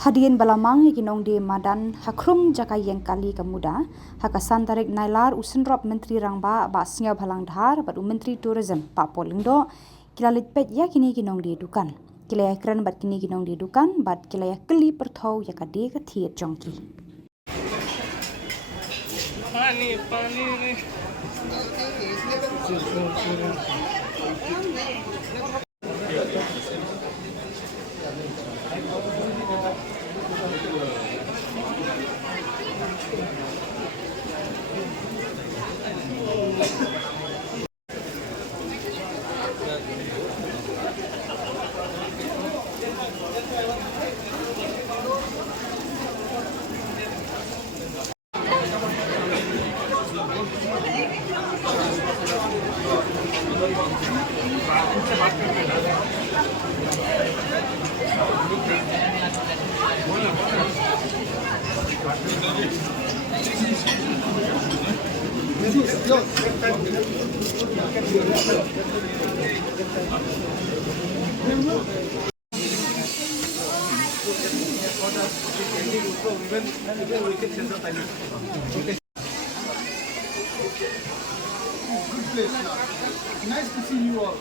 Hadian balamang ginong di madan hakrum jaka yang kali kemuda hakasan tarik nailar usenrop menteri rangba ba singa balang dhar badu menteri tourism pa polindo kilalit pet ya kini ginong di dukan kilaya kran bat kini ginong di dukan bat kilaya keli perthau ya kade ka thiet jongki पानी नहीं Nice to see you all.